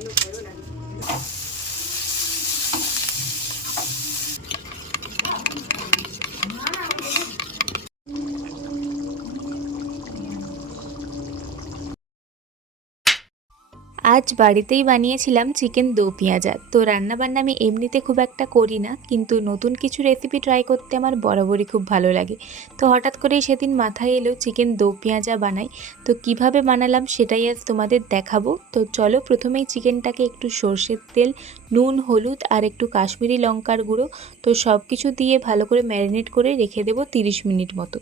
又回来了。আজ বাড়িতেই বানিয়েছিলাম চিকেন দো পেঁয়াজা। তো রান্নাবান্না আমি এমনিতে খুব একটা করি না, কিন্তু নতুন কিছু রেসিপি ট্রাই করতে আমার বরাবরই খুব ভালো লাগে। তো হঠাৎ করেই সেদিন মাথায় এলো চিকেন দো পেঁয়াজা বানাই। তো কীভাবে বানালাম সেটাই আজ তোমাদের দেখাবো। তো চলো প্রথমেই চিকেনটাকে একটু সর্ষের তেল, নুন, হলুদ আর একটু কাশ্মীরি লঙ্কার গুঁড়ো। তো সব কিছু দিয়ে ভালো করে ম্যারিনেট করে রেখে দেবো তিরিশ মিনিট মতো।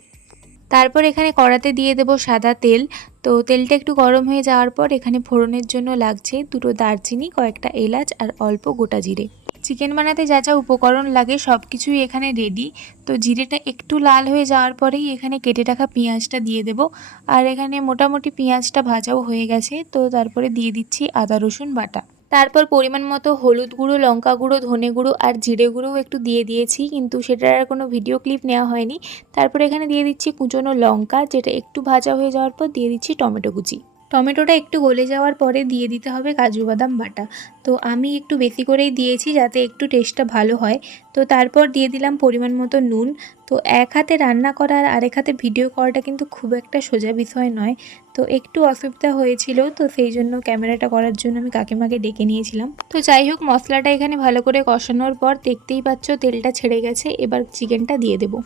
তারপর এখানে কড়াতে দিয়ে দেবো সাদা তেল। তো তেলটা একটু গরম হয়ে যাওয়ার পর এখানে ফোড়নের জন্য লাগছে দুটো দারচিনি, কয়েকটা এলাচ আর অল্প গোটা জিরে। চিকেন বানাতে যা যা উপকরণ লাগে সব কিছুই এখানে রেডি তো জিরেটা একটু লাল হয়ে যাওয়ার পরেই এখানে কেটে রাখা পেঁয়াজটা দিয়ে দেব। আর এখানে মোটামুটি পেঁয়াজটা ভাজাও হয়ে গেছে। তো তারপরে দিয়ে দিচ্ছি আদা রসুন বাটা। তারপর পরিমাণ মতো হলুদ গুঁড়ো, লঙ্কা গুঁড়ো, ধনে গুঁড়ো আর জিরে গুঁড়োও একটু দিয়ে দিয়েছি। কিন্তু সেটার আর কোনো ভিডিও ক্লিপ নেওয়া হয়নি। তারপর এখানে দিয়ে দিচ্ছি কুচনো লঙ্কা, যেটা একটু ভাজা হয়ে যাওয়ার পর দিয়ে দিচ্ছি টমেটো কুচি। টমেটোটা একটু গলে যাওয়ার পরে দিয়ে দিতে হবে কাজু বাদাম বাটা। তো আমি একটু বেশি করেই দিয়েছি যাতে একটু টেস্টটা ভালো হয়। তো তারপর দিয়ে দিলাম পরিমাণ মতো নুন। তো এক হাতে রান্না করা আর আরেক হাতে ভিডিও করাটা কিন্তু খুব একটা সোজা বিষয় নয়। তো একটু অসুবিধা হয়েছিল, তো সেই জন্য ক্যামেরাটা করার জন্য আমি কাকিমাকে ডেকে নিয়েছিলাম। তো যাই হোক, মশলাটা এখানে ভালো করে কষানোর পর দেখতেই পাচ্ছ তেলটা ছেড়ে গেছে। এবার চিকেনটা দিয়ে দেবো।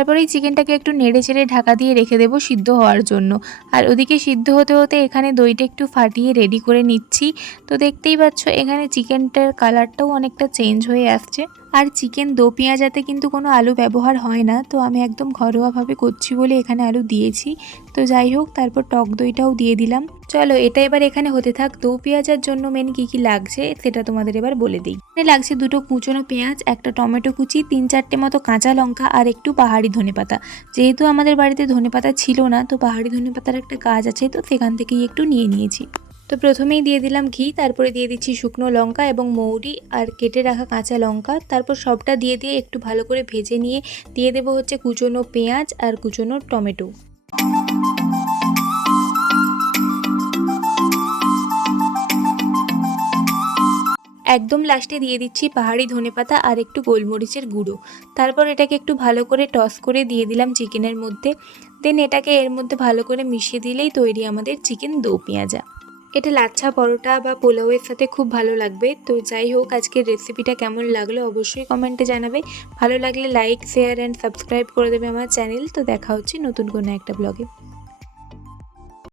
তারপরে এই চিকেনটাকে একটু নেড়ে চেড়ে ঢাকা দিয়ে রেখে দেবো সিদ্ধ হওয়ার জন্য। আর ওদিকে সিদ্ধ হতে হতে এখানে দইটা একটু ফাটিয়ে রেডি করে নিচ্ছি। তো দেখতেই পাচ্ছ, এখানে চিকেনটার কালারটাও অনেকটা চেঞ্জ হয়ে আসছে। আর চিকেন দো পেঁয়াজাতে কিন্তু কোনো আলু ব্যবহার হয় না, তো আমি একদম ঘরোয়াভাবে করছি বলে এখানে আলু দিয়েছি। তো যাই হোক, তারপর টক দইটাও দিয়ে দিলাম। চলো, এটা এবার এখানে হতে থাক। দো পেঁয়াজার জন্য মেন কী কী লাগছে, সেটা তোমাদের এবার বলে দিই। এখানে লাগছে দুটো কুচনো পেঁয়াজ, একটা টমেটো কুচি, তিন চারটে মতো কাঁচা লঙ্কা আর একটু পাহাড়ি ধনেপাতা যেহেতু আমাদের বাড়িতে ধনেপাতা ছিল না, তো পাহাড়ি ধনেপাতার একটা গাছ আছে, তো সেখান থেকেই একটু নিয়ে নিয়েছি। তো প্রথমেই দিয়ে দিলাম ঘি, তারপরে দিয়ে দিচ্ছি শুকনো লঙ্কা এবং মৌরি আর কেটে রাখা কাঁচা লঙ্কা। তারপর সবটা দিয়ে দিয়ে একটু ভালো করে ভেজে নিয়ে দিয়ে দেবো হচ্ছে কুচনো পেঁয়াজ আর কুচনো টমেটো। একদম লাস্টে দিয়ে দিচ্ছি পাহাড়ি ধনেপাতা আর একটু গোলমরিচের গুঁড়ো। তারপর এটাকে একটু ভালো করে টস করে দিয়ে দিলাম চিকেনের মধ্যে। দেন এটাকে এর মধ্যে ভালো করে মিশিয়ে দিলেই তৈরি আমাদের চিকেন দো পেঁয়াজা। এটা লাচ্ছা পরোটা বা পোলাওয়ের সাথে খুব ভালো লাগবে। তো যাই হোক, আজকের রেসিপিটা কেমন লাগল অবশ্যই কমেন্টে জানাবে। ভালো লাগলে লাইক শেয়ার অ্যান্ড সাবস্ক্রাইব করে দেবে আমার চ্যানেল তো দেখা হচ্ছে নতুন কোনো একটা ব্লগে